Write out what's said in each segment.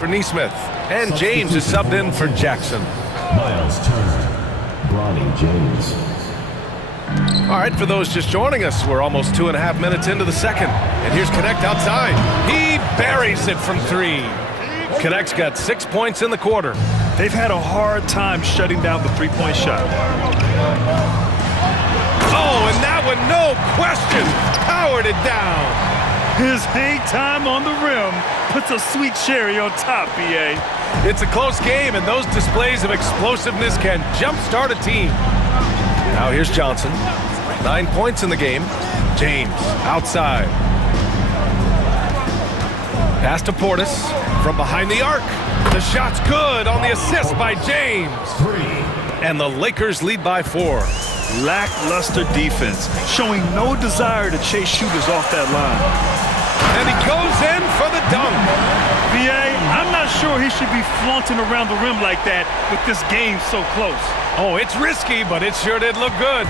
for Neesmith. And James is subbed in for Jackson. Miles Turner, Bronny James. All right, for those just joining us, we're almost 2.5 minutes into the second. And here's Connect outside. He buries it from 3. Connect's got 6 points in the quarter. They've had a hard time shutting down the three-point shot. Oh, and that one, no question, powered it down. His hang time on the rim puts a sweet cherry on top, B.A. It's a close game, and those displays of explosiveness can jumpstart a team. Now here's Johnson. 9 points in the game. James outside. Pass to Portis from behind the arc. The shot's good on the assist by James. 3. And the Lakers lead by 4. Lackluster defense, showing no desire to chase shooters off that line. And he goes in for the dunk. B.A., I'm not sure he should be flaunting around the rim like that with this game so close. Oh, it's risky, but it sure did look good.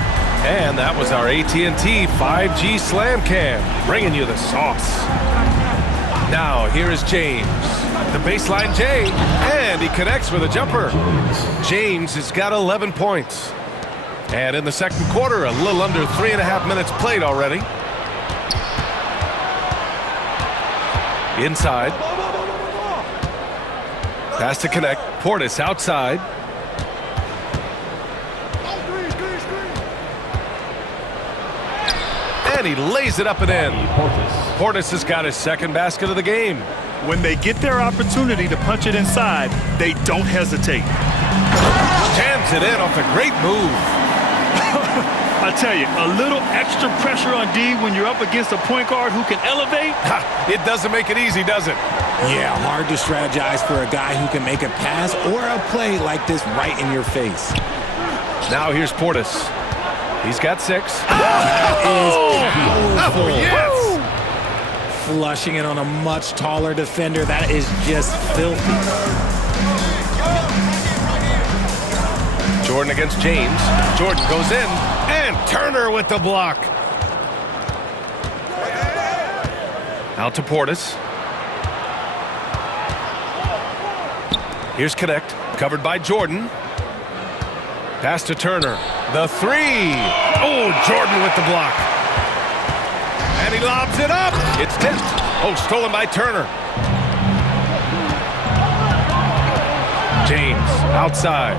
And that was our AT&T 5G Slam Cam, bringing you the sauce. Now, here is James. The baseline J, and he connects with a jumper. James has got 11 points. And in the second quarter, a little under 3.5 minutes played already. Inside. Pass to Connect. Portis outside. And he lays it up and in. Portis has got his second basket of the game. When they get their opportunity to punch it inside, they don't hesitate. Jams it in off a great move. I tell you, a little extra pressure on D when you're up against a point guard who can elevate. It doesn't make it easy, does it? Yeah, hard to strategize for a guy who can make a pass or a play like this right in your face. Now here's Portis. He's got 6. That is powerful. Oh, yes! Flushing it on a much taller defender. That is just filthy. Jordan against James. Jordan goes in, and Turner with the block. Out to Portis. Here's Connect, covered by Jordan. Pass to Turner. The 3. Oh, Jordan with the block. And he lobs it up. It's tipped. Oh, stolen by Turner. James outside.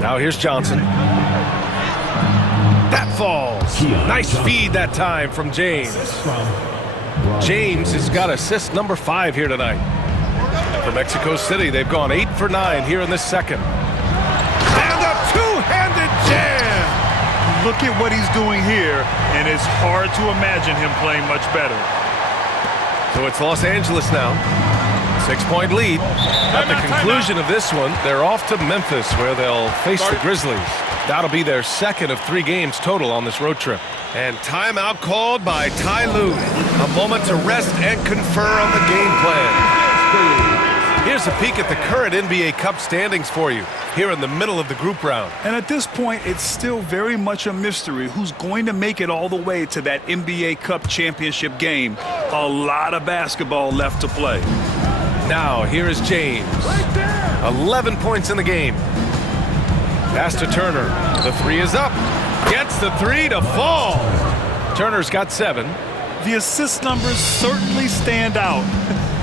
Now here's Johnson. That falls. Nice feed that time from James. James has got assist number 5 here tonight. For Mexico City, they've gone 8 for 9 here in this second. And a two-handed jam! Look at what he's doing here, and it's hard to imagine him playing much better. So it's Los Angeles now. 6-point lead. At the conclusion of this one, they're off to Memphis, where they'll face the Grizzlies. That'll be their second of 3 games total on this road trip. And timeout called by Ty Lue. A moment to rest and confer on the game plan. Here's a peek at the current NBA Cup standings for you, here in the middle of the group round. And at this point, it's still very much a mystery who's going to make it all the way to that NBA Cup championship game. A lot of basketball left to play. Now, here is James. 11 points in the game. Pass to Turner. The 3 is up. Gets the 3 to fall. Turner's got 7. The assist numbers certainly stand out.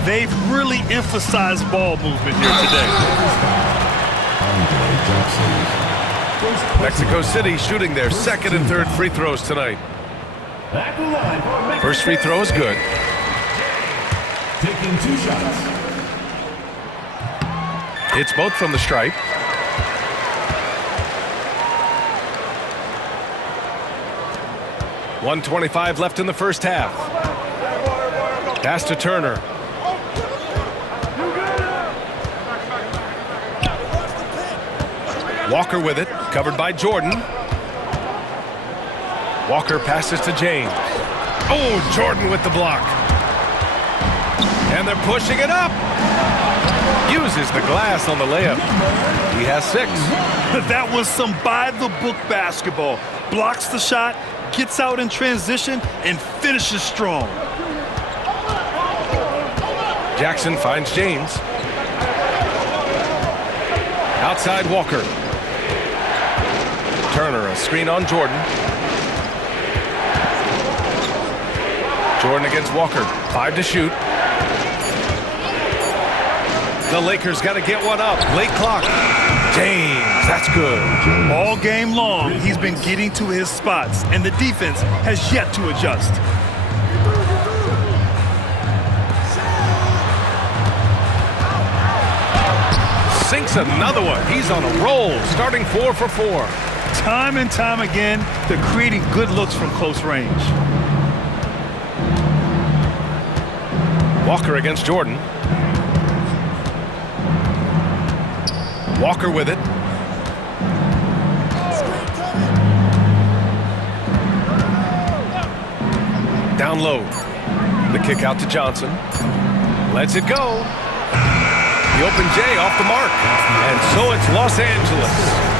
They've really emphasized ball movement here today. Mexico City shooting their second and third free throws tonight. First free throw is good. Taking 2 shots. It's both from the stripe. .125 left in the first half. Pass to Turner. Walker with it, covered by Jordan. Walker passes to James. Oh, Jordan with the block. And they're pushing it up. Uses the glass on the layup. He has 6. That was some by-the-book basketball. Blocks the shot, gets out in transition and finishes strong. Jackson finds James. Outside Walker. Turner, a screen on Jordan. Jordan against Walker. 5 to shoot. The Lakers got to get one up. Late clock. James, that's good. All game long, he's been getting to his spots, and the defense has yet to adjust. Sinks another one. He's on a roll, starting 4 for 4. Time and time again, they're creating good looks from close range. Walker against Jordan. Walker with it. Down low. The kick out to Johnson. Lets it go. The open J off the mark. And so it's Los Angeles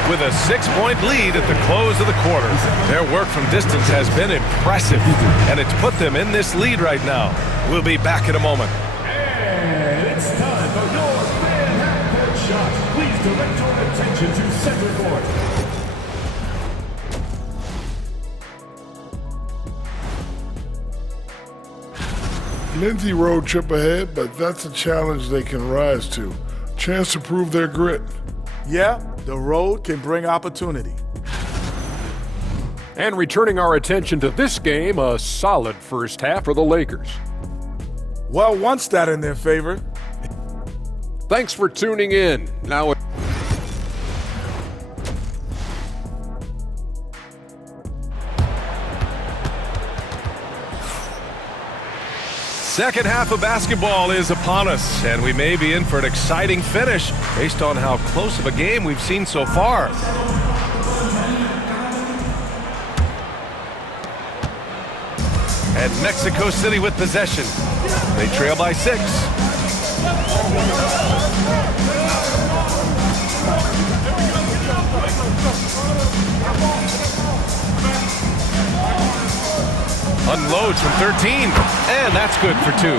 with a 6-point lead at the close of the quarter. Their work from distance has been impressive, and it's put them in this lead right now. We'll be back in a moment. And it's time for your fan half-court shot. Please direct your attention to center court. Lindsey road trip ahead, but that's a challenge they can rise to. Chance to prove their grit. Yeah, the road can bring opportunity. And returning our attention to this game, a solid first half for the Lakers. Well, one stat in their favor. Thanks for tuning in. Now, Second half of basketball is upon us, and we may be in for an exciting finish based on how close of a game we've seen so far. And Mexico City with possession. They trail by 6. Unloads from 13, and that's good for 2. You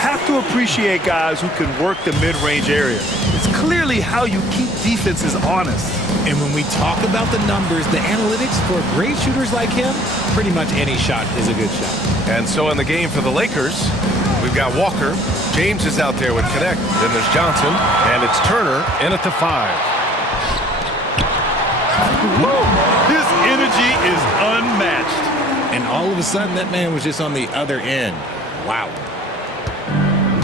have to appreciate guys who can work the mid-range area. It's clearly how you keep defenses honest. And when we talk about the numbers, the analytics for great shooters like him, pretty much any shot is a good shot. And so in the game for the Lakers, we've got Walker. James is out there with Connect. Then there's Johnson, and it's Turner in at the 5. His energy is unmatched. And all of a sudden, that man was just on the other end. Wow.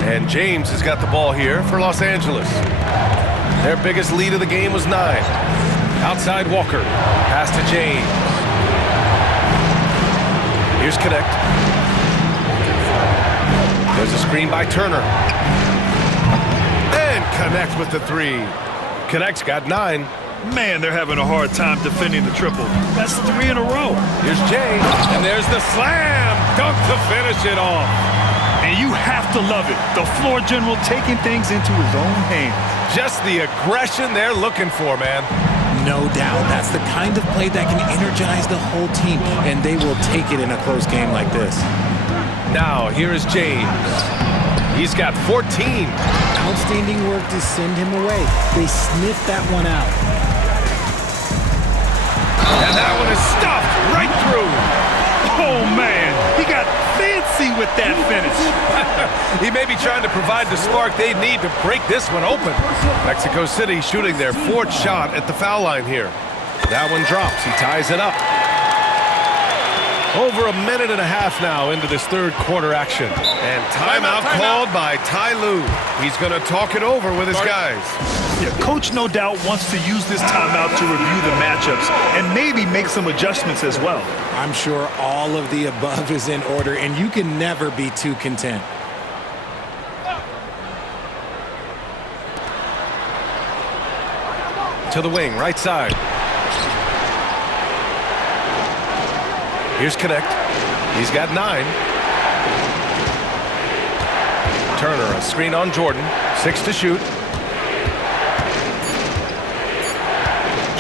And James has got the ball here for Los Angeles. Their biggest lead of the game was 9. Outside Walker. Pass to James. Here's Connect. There's a screen by Turner. And Connect with the 3. Connect's got 9. Man, they're having a hard time defending the triple. That's 3 in a row. Here's James, and there's the slam dunk to finish it off. And you have to love it. The floor general taking things into his own hands. Just the aggression they're looking for, man. No doubt. That's the kind of play that can energize the whole team, and they will take it in a close game like this. Now, here is James. He's got 14. Outstanding work to send him away. They sniffed that one out. And that one is stuffed right through. Oh, man. He got fancy with that finish. He may be trying to provide the spark they need to break this one open. Mexico City shooting their 4th shot at the foul line here. That one drops. He ties it up. Over a minute and a half now into this 3rd quarter action. And timeout called by Ty Lue. He's going to talk it over with his guys. Yeah, Coach no doubt wants to use this timeout to review the matchups and maybe make some adjustments as well. I'm sure all of the above is in order, and you can never be too content. To the wing, right side. Here's Connect. He's got 9. Turner, a screen on Jordan. 6 to shoot.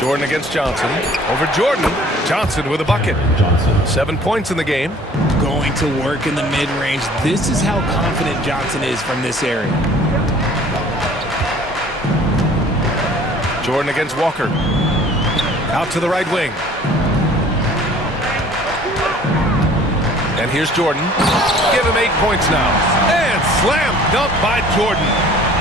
Jordan against Johnson. Over Jordan. Johnson with a bucket. 7 points in the game. Going to work in the mid-range. This is how confident Johnson is from this area. Jordan against Walker. Out to the right wing. And here's Jordan. Give him 8 points now. And slam dunk by Jordan.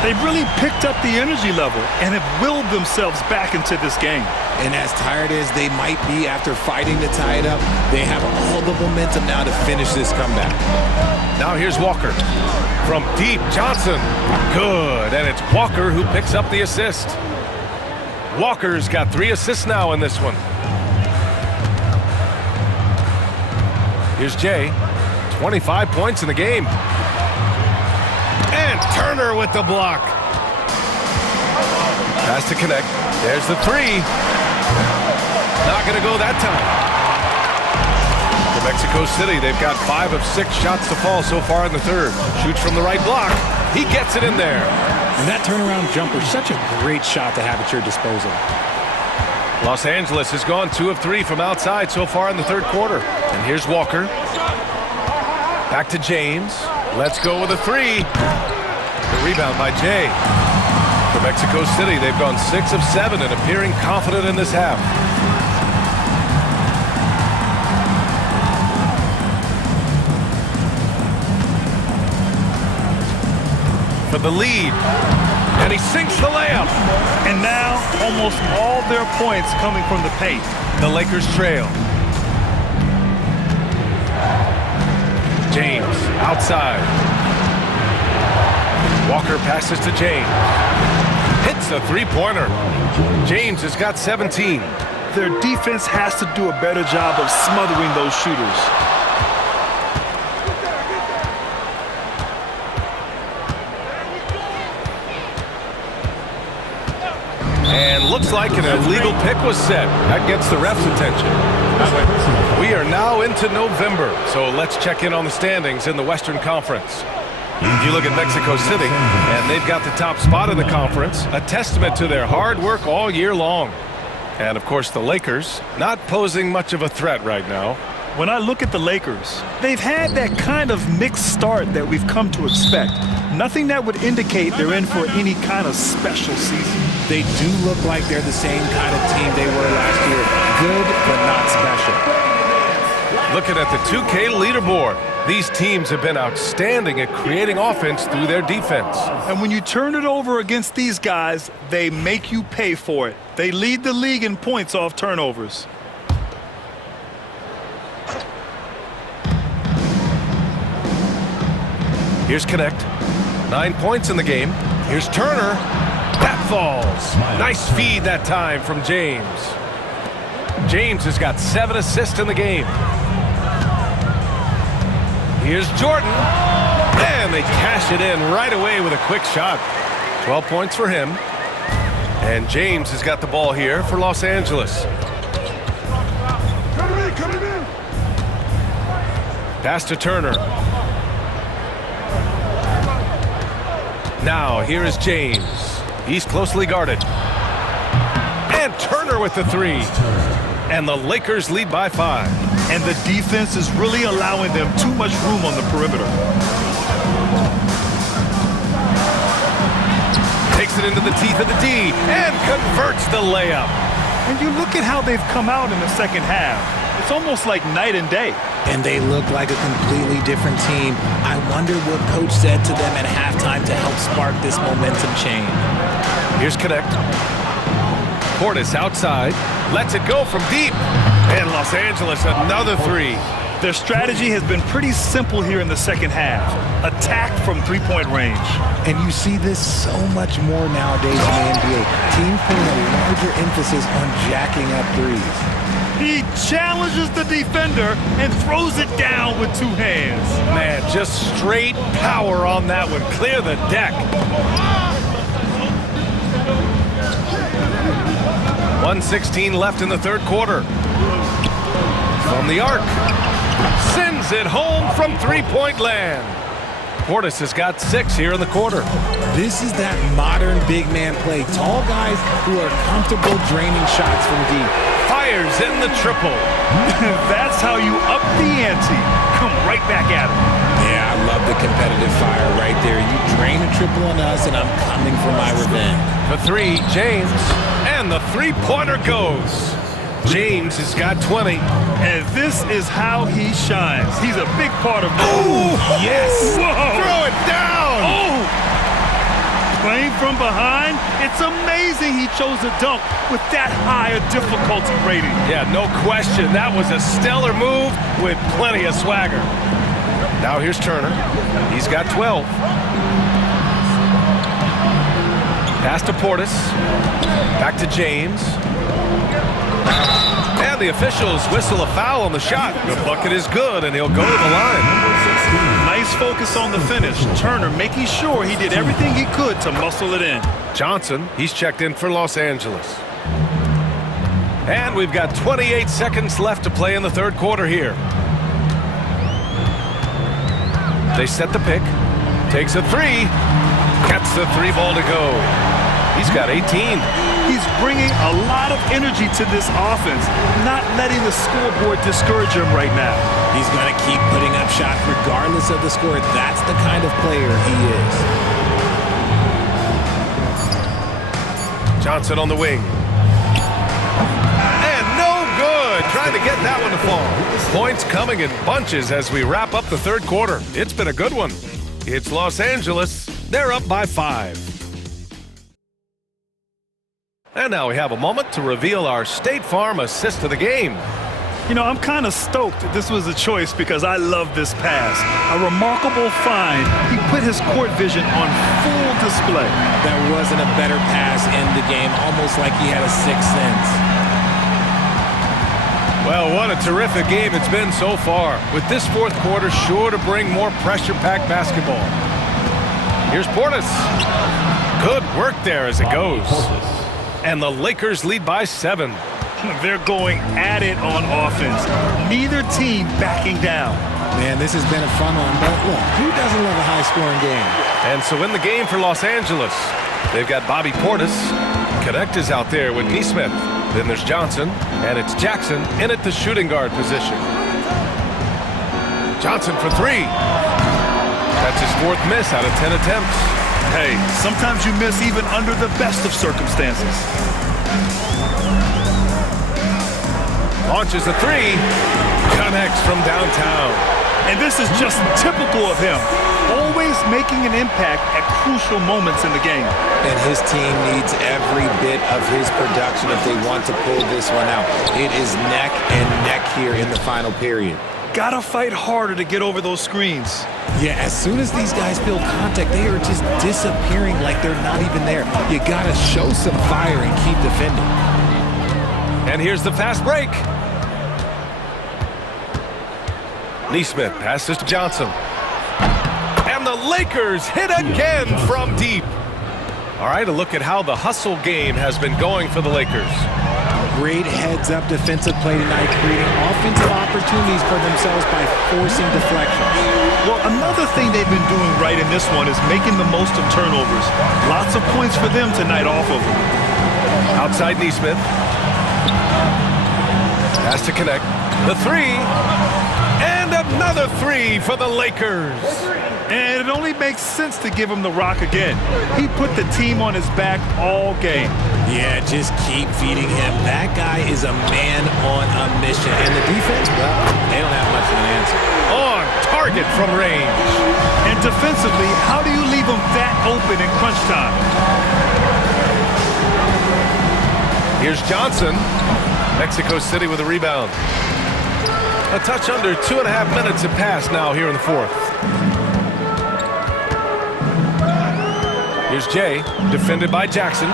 They've really picked up the energy level and have willed themselves back into this game. And as tired as they might be after fighting to tie it up, they have all the momentum now to finish this comeback. Now here's Walker. From deep, Johnson. Good. And it's Walker who picks up the assist. Walker's got 3 assists now in this one. Here's Jay. 25 points in the game. And Turner with the block. Pass to connect. There's the 3. Not going to go that time. For Mexico City, they've got 5 of 6 shots to fall so far in the third. Shoots from the right block. He gets it in there. And that turnaround jumper, such a great shot to have at your disposal. Los Angeles has gone 2 of 3 from outside so far in the third quarter. And here's Walker. Back to James. Let's go with a 3. The rebound by Jay. For Mexico City, they've gone 6 of 7 and appearing confident in this half. For the lead. And he sinks the layup. And now almost all their points coming from the paint. The Lakers trail. James outside. Walker passes to James. Hits the three-pointer. James has got 17. Their defense has to do a better job of smothering those shooters. And looks like an illegal pick was set. That gets the ref's attention. We are now into November, so let's check in on the standings in the Western Conference. You look at Mexico City, and they've got the top spot in the conference, a testament to their hard work all year long. And, of course, the Lakers, not posing much of a threat right now. When I look at the Lakers, they've had that kind of mixed start that we've come to expect. Nothing that would indicate they're in for any kind of special season. They do look like they're the same kind of team they were last year. Good, but not special. Looking at the 2K leaderboard, these teams have been outstanding at creating offense through their defense. And when you turn it over against these guys, they make you pay for it. They lead the league in points off turnovers. Here's Connect. 9 points in the game. Here's Turner. That falls. Nice feed that time from James. James has got 7 assists in the game. Here's Jordan. And they cash it in right away with a quick shot. 12 points for him. And James has got the ball here for Los Angeles. Pass to Turner. Now, here is James. He's closely guarded. And Turner with the 3. And the Lakers lead by 5. And the defense is really allowing them too much room on the perimeter. Takes it into the teeth of the D and converts the layup. And you look at how they've come out in the second half. It's almost like night and day. And they look like a completely different team. I wonder what coach said to them at halftime to help spark this momentum change. Here's Connect. Portis outside. Lets it go from deep. And Los Angeles another 3. Their strategy has been pretty simple here in the second half. Attack from three-point range. And you see this so much more nowadays in the NBA. Teams putting a larger emphasis on jacking up threes. He challenges the defender and throws it down with 2 hands. Man, just straight power on that one. Clear the deck. 1:16 left in the third quarter. From the arc. Sends it home from three-point land. Portis has got 6 here in the quarter. This is that modern big man play. Tall guys who are comfortable draining shots from deep. Fires in the triple. That's how you up the ante. Come right back at him. Yeah, I love the competitive fire right there. You drain a triple on us, and I'm coming for my revenge. For 3, James. And the three-pointer goes. James has got 20. And this is how he shines. He's a big part of the... Oh, yes! Whoa! Throw it down! Oh! Playing from behind, it's amazing he chose a dunk with that high a difficulty rating. Yeah, no question. That was a stellar move with plenty of swagger. Now here's Turner. He's got 12. Pass to Portis. Back to James. And the officials whistle a foul on the shot. The bucket is good, and he'll go to the line. Nice focus on the finish. Turner making sure he did everything he could to muscle it in. Johnson, he's checked in for Los Angeles. And we've got 28 seconds left to play in the third quarter here. They set the pick. Takes a 3. Gets the 3 ball to go. He's got 18. He's bringing a lot of energy to this offense, not letting the scoreboard discourage him right now. He's going to keep putting up shots regardless of the score. That's the kind of player he is. Johnson on the wing. And no good. Trying to get that one to fall. Points coming in bunches as we wrap up the third quarter. It's been a good one. It's Los Angeles. They're up by 5. And now we have a moment to reveal our State Farm assist of the game. You know, I'm kind of stoked that this was a choice because I love this pass. A remarkable find. He put his court vision on full display. There wasn't a better pass in the game, almost like he had a sixth sense. Well, what a terrific game it's been so far, with this fourth quarter sure to bring more pressure-packed basketball. Here's Portis. Good work there as it goes. And the Lakers lead by 7. They're going at it on offense. Neither team backing down. Man, this has been a fun one, but look, who doesn't love a high-scoring game? And so in the game for Los Angeles, they've got Bobby Portis. Connect is out there with Nesmith. Then there's Johnson, and it's Jackson in at the shooting guard position. Johnson for 3. That's his 4th miss out of 10 attempts. Hey, sometimes you miss even under the best of circumstances. Launches a 3. Connects from downtown. And this is just typical of him. Always making an impact at crucial moments in the game. And his team needs every bit of his production if they want to pull this one out. It is neck and neck here in the final period. Gotta fight harder to get over those screens. Yeah, as soon as these guys feel contact, they are just disappearing like they're not even there. You gotta show some fire and keep defending. And here's the fast break. Nesmith passes to Johnson. And the Lakers hit again from deep. All right, a look at how the hustle game has been going for the Lakers. Great heads-up defensive play tonight, creating offensive opportunities for themselves by forcing deflections. Well, another thing they've been doing right in this one is making the most of turnovers. Lots of points for them tonight off of them. Outside Nesmith. Has to connect. The 3. And another 3 for the Lakers. And it only makes sense to give him the rock again. He put the team on his back all game. Yeah, just keep feeding him. That guy is a man on a mission. And the defense, well, they don't have much of an answer. On target from range. And defensively, how do you leave him that open in crunch time? Here's Johnson. Mexico City with a rebound. A touch under 2.5 minutes have passed now here in the fourth. Here's Jay, defended by Jackson.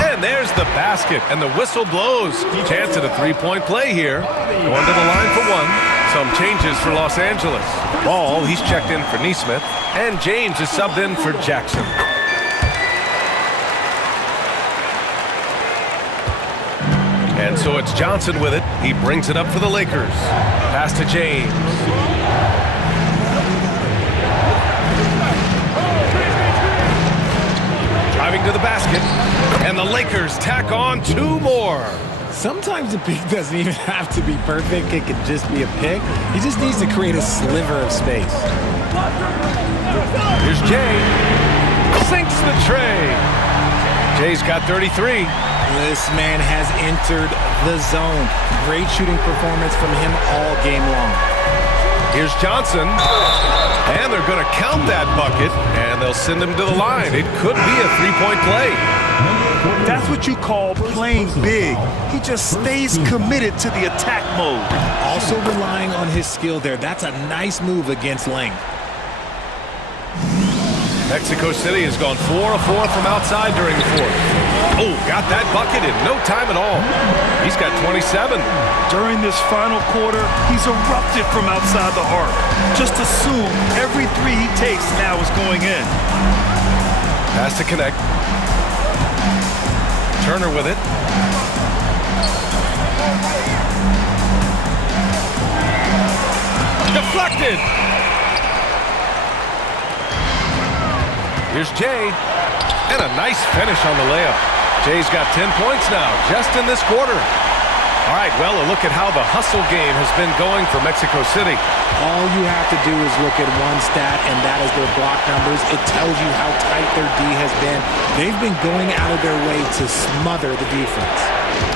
And there's the basket, and the whistle blows. Chance at a three-point play here. Going to the line for 1. Some changes for Los Angeles. Ball, he's checked in for Nesmith. And James is subbed in for Jackson. And so it's Johnson with it. He brings it up for the Lakers. Pass to James. Lakers tack on 2 more. Sometimes the pick doesn't even have to be perfect. It can just be a pick. He just needs to create a sliver of space. Here's Jay. Sinks the tray. Jay's got 33. This man has entered the zone. Great shooting performance from him all game long. Here's Johnson. And they're going to count that bucket, and they'll send him to the line. It could be a 3-point play. That's what you call playing big. He just stays committed to the attack mode. Also relying on his skill there. That's a nice move against length. Mexico City has gone 4 of 4 from outside during the fourth. Oh, got that bucket in no time at all. He's got 27. During this final quarter, he's erupted from outside the arc. Just assume every three he takes now is going in. Has to connect. Turner with it. Deflected. Here's Jay. And a nice finish on the layup. Jay's got 10 points now, just in this quarter. All right, well, a look at how the hustle game has been going for Mexico City. All you have to do is look at one stat, and that is their block numbers. It tells you how tight their D has been. They've been going out of their way to smother the defense.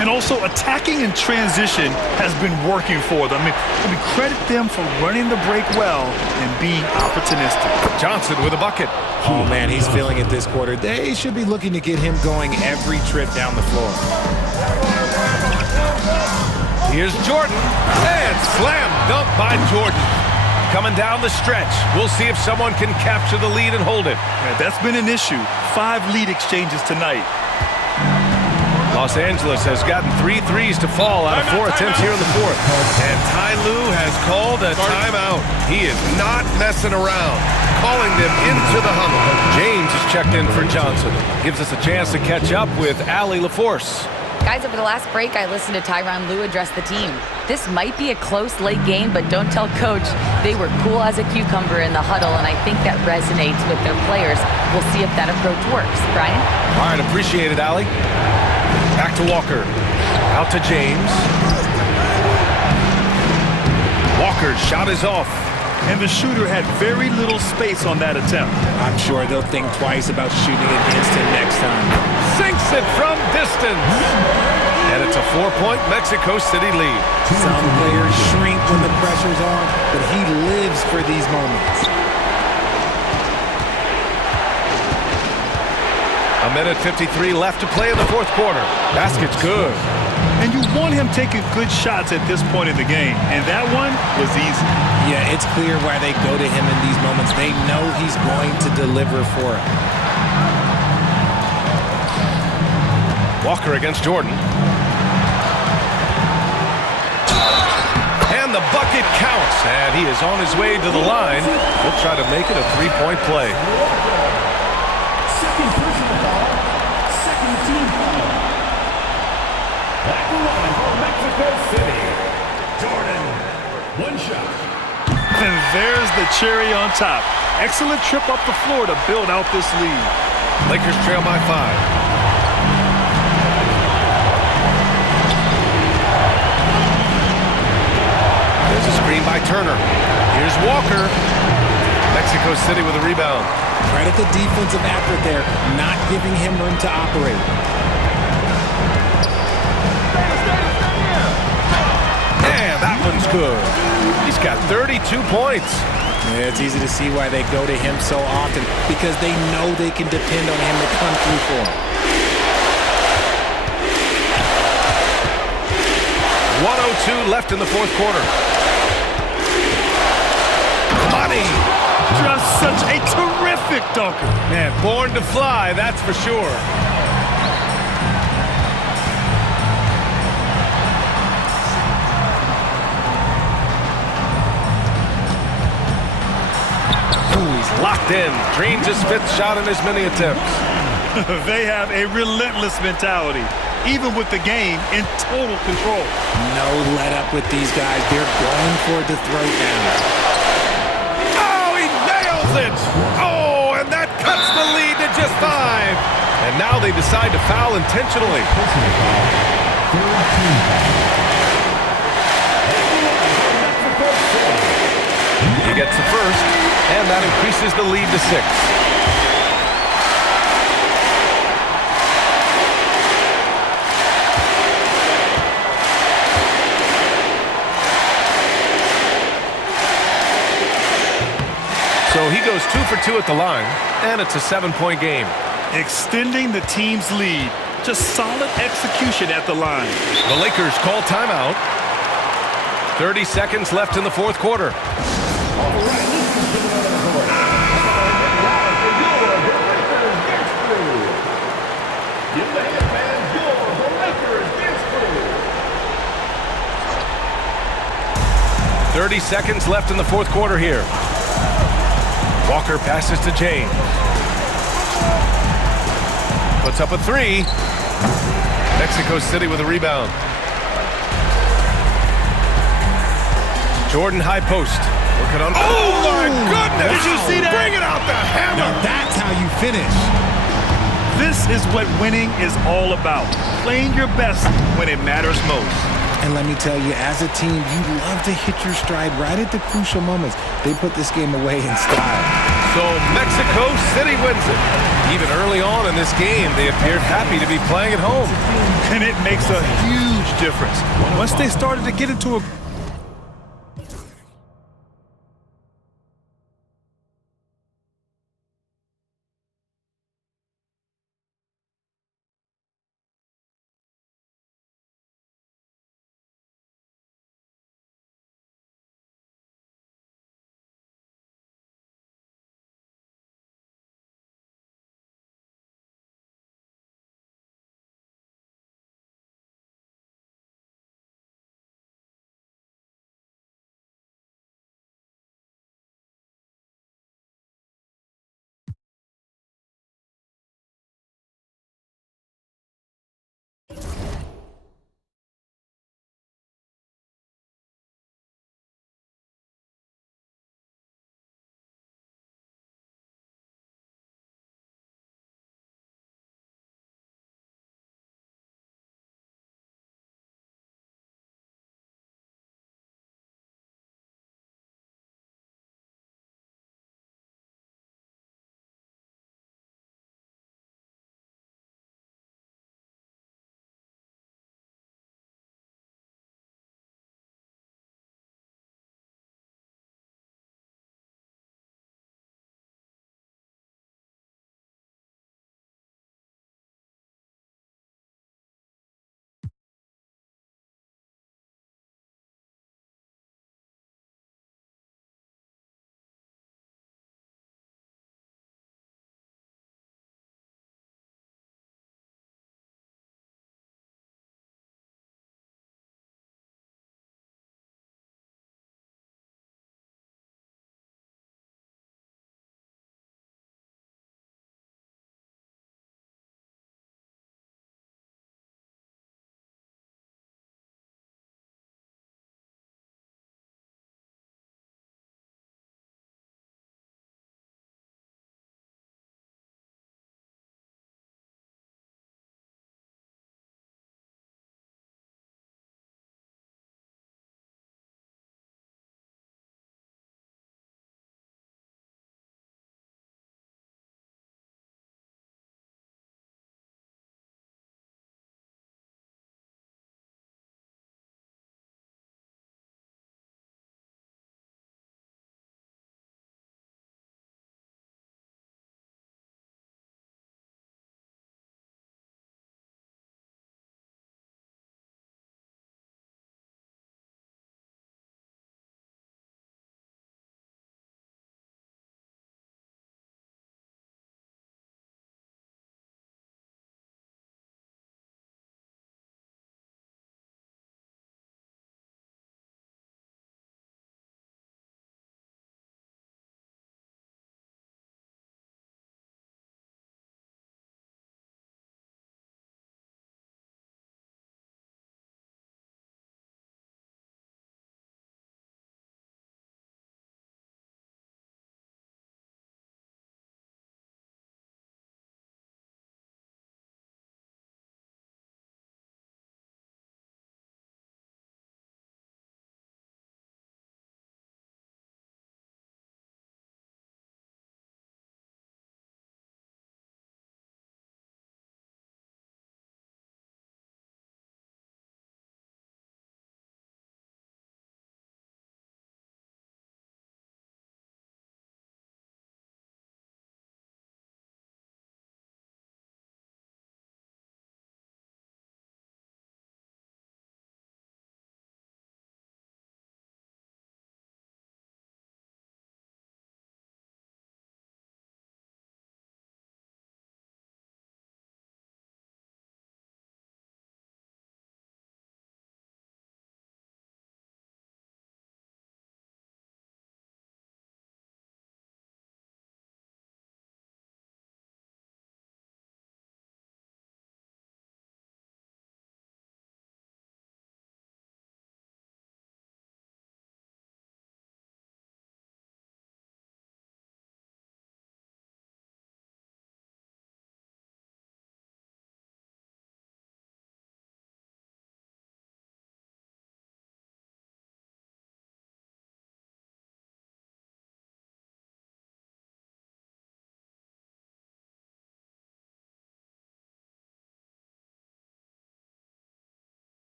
And also, attacking in transition has been working for them. I mean, credit them for running the break well and being opportunistic. Johnson with a bucket. Oh, man, he's feeling it this quarter. They should be looking to get him going every trip down the floor. Here's Jordan. And slam dunk by Jordan. Coming down the stretch. We'll see if someone can capture the lead and hold it. Yeah, that's been an issue. 5 lead exchanges tonight. Los Angeles has gotten 3 threes to fall out of 4 attempts here in the fourth. And Ty Lue has called a timeout. He is not messing around. Calling them into the huddle. James is checked in for Johnson. Gives us a chance to catch up with Allie LaForce. Guys, over the last break, I listened to Tyronn Lue address the team. This might be a close late game, but don't tell Coach. They were cool as a cucumber in the huddle, and I think that resonates with their players. We'll see if that approach works. Brian? All right, appreciate it, Allie. Back to Walker. Out to James. Walker's shot is off. And the shooter had very little space on that attempt. I'm sure they'll think twice about shooting against him next time. Sinks it from distance. And it's a 4-point Mexico City lead. Some players shrink when the pressure's on, but he lives for these moments. A minute 53 left to play in the fourth quarter. Basket's good. And you want him taking good shots at this point in the game. And that one was easy. Yeah, it's clear why they go to him in these moments. They know he's going to deliver for it. Walker against Jordan. And the bucket counts. And he is on his way to the line. He'll try to make it a 3-point play. Second personal foul. Second team foul. Back to line for Mexico City. Jordan, 1 shot. And there's the cherry on top. Excellent trip up the floor to build out this lead. Lakers trail by 5. There's a screen by Turner. Here's Walker. Mexico City with a rebound. Credit the defensive effort there, not giving him room to operate. And that one's good. He's got 32 points. Yeah, it's easy to see why they go to him so often, because they know they can depend on him to come through for them. 1:02 left in the fourth quarter. Money. Just such a terrific dunker. Man, born to fly, that's for sure. Ooh, he's locked in. Drains his 5th shot in as many attempts. They have a relentless mentality, even with the game in total control. No let up with these guys. They're going for it to throw down. Oh, he nails it! Oh, and that cuts the lead to just 5. And And now they decide to foul intentionally. Personal foul. Third team foul. He gets the first, and that increases the lead to 6. So he goes 2 for 2 at the line, and it's a 7-point game. Extending the team's lead. Just solid execution at the line. The Lakers call timeout. 30 seconds left in the fourth quarter. Give the headband your the Lakers dance crew. 30 seconds left in the fourth quarter here. Walker passes to James. Puts up a 3. Mexico City with a rebound. Jordan high post. Working on. Oh my goodness! Did you see that? Bring it out the hammer! Now that's how you finish. This is what winning is all about. Playing your best when it matters most. And let me tell you, as a team, you love to hit your stride right at the crucial moments. They put this game away in style. So Mexico City wins it. Even early on in this game, they appeared happy to be playing at home. And it makes a huge difference. Once they started to get into a